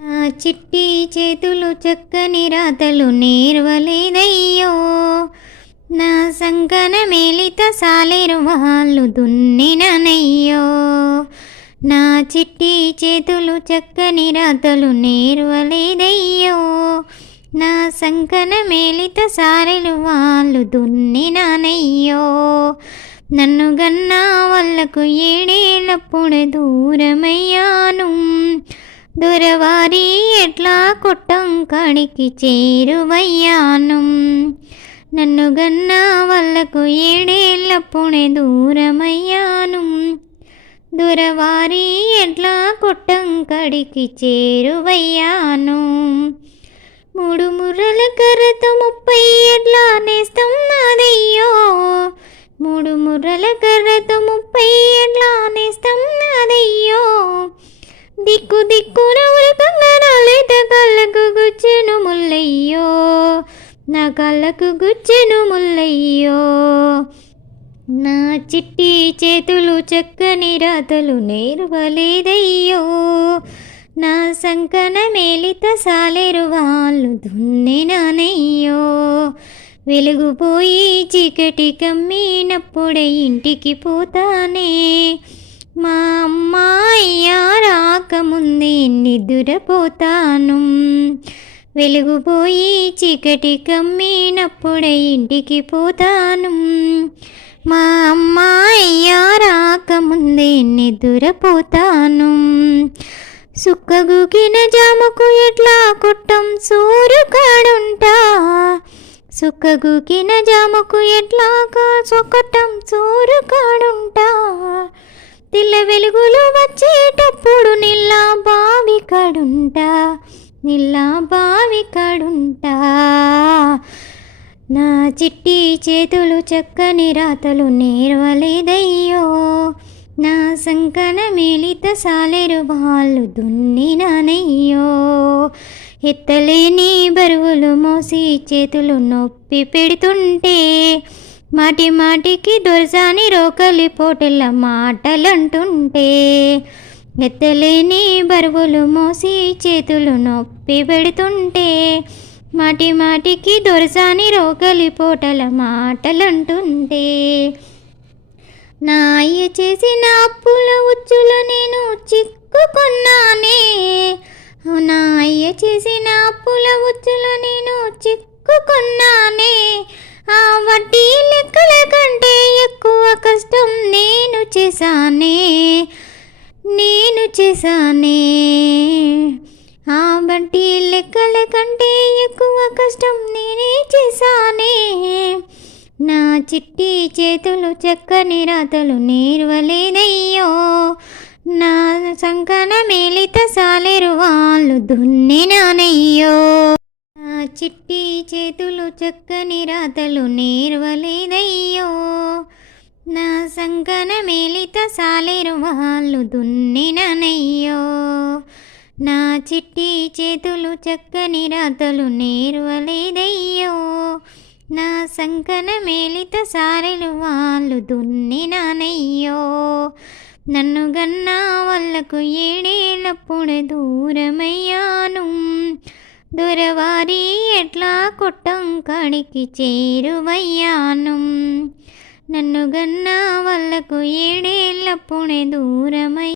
నా చిట్టి చేతులు చక్కని రాతలు నేర్వలేదయ్యో. నా సంకన మేలిత సాలేరు వాళ్ళు దున్నిననయ్యో. నా చిట్టి చేతులు చక్కని రాతలు నేర్వలేదయ్యో. నా సంకన మేలిత సారెలు వాళ్ళు దున్నినానయ్యో. నన్ను గన్నా వాళ్ళకు ఏడేళ్ళప్పుడు దూరమయ్యాను. దూరవారి ఎట్లా కొట్టం కాడికి చేరువయ్యాను. నన్ను గన్నా వాళ్ళకు ఏడేళ్ళప్పుడే దూరమయ్యాను. దూరవారి ఎట్లా కొట్టం కాడికి చేరువయ్యాను. మూడు ముర్రల కర్రతో ముప్పై ఎట్లా నేస్తం నాదయ్యో. మూడు ముర్రల కర్రతో ముప్పై ఎట్లా నేస్తం దిక్కు దిక్కున ఉరకంగా నాలేత కళ్ళకు గుచ్చెను ముల్లయ్యో. నా కళ్ళకు గుచ్చెను ముల్లయ్యో. నా చిట్టి చేతులు చక్కని రాతలు నేర్వలేదయ్యో. నా సంకన మేలిత సాలేరు వాళ్ళు దున్నెనానయ్యో వెలుగుపోయి చీకటి కమ్మినప్పుడే ఇంటికి పోతానే. మా అమ్మాయ్య రాకముందే నిద్రపోతాను. వెలుగుపోయి చీకటి కమ్మినప్పుడే ఇంటికి పోతాను. మా అమ్మాయ్య రాకముందే నిద్రపోతాను. సుక్కగుకిన జాముకు ఎట్లా కొట్టం సూరు కాడుంటా సుక్కగుకిన జాముకు ఎట్లా సొక్కటం సూరు కాడుంటా తెల్ల వెలుగులు వచ్చేటప్పుడు నిల్లా బావి కడుంట నిల్లా బావి కడుంట. నా చిట్టి చేతులు చక్కని రాతలు నేర్వలేదయ్యో నా సంకన మేలిత సాలేరు వాళ్ళు దున్నినానయ్యో. ఎత్తలేని బరువులు మోసి చేతులు నొప్పి పెడుతుంటే మాటి మాటికి దొరసాని రోకలి పోటెల మాటలంటుంటే ఎత్తలేని బరువులు మోసి చేతులు నొప్పి పెడుతుంటే మాటి మాటికి దొరసాని రోకలి పోటల మాటలంటుంటే నా చేసిన అప్పుల ఉచ్చులు నేను చిక్కుకున్నానే నాయ చేసి చేశానే ఆ బట్టి లెక్కల కంటే ఎక్కువ కష్టం నేనే చేశానే. నా చిట్టి చేతులు చక్కని రాతలు నేర్వలేదయ్యో. నా సంకన మేలిత సాలేరు వాళ్ళు దున్నినానయ్యో. నా చిట్టి చేతులు చక్కని రాతలు నేర్వలేదయ్యో. నా సంకన మేలిత సాలేరు వాళ్ళు దున్నినానయ్యో నా చిట్టి చేతులు చక్కని రాతలు నేర్వలేదయ్యో. నా సంకన మేలిత సారెలు వాళ్ళు దున్నినానయ్యో నన్ను గన్నా వాళ్ళకు ఏడేళ్ళప్పుడే దూరమయ్యాను. దూరవారి ఎట్లా కొట్టం కడికి చేరువయ్యాను. నన్ను గన్నా వాళ్ళకు ఏడేళ్ళప్పుడే దూరమై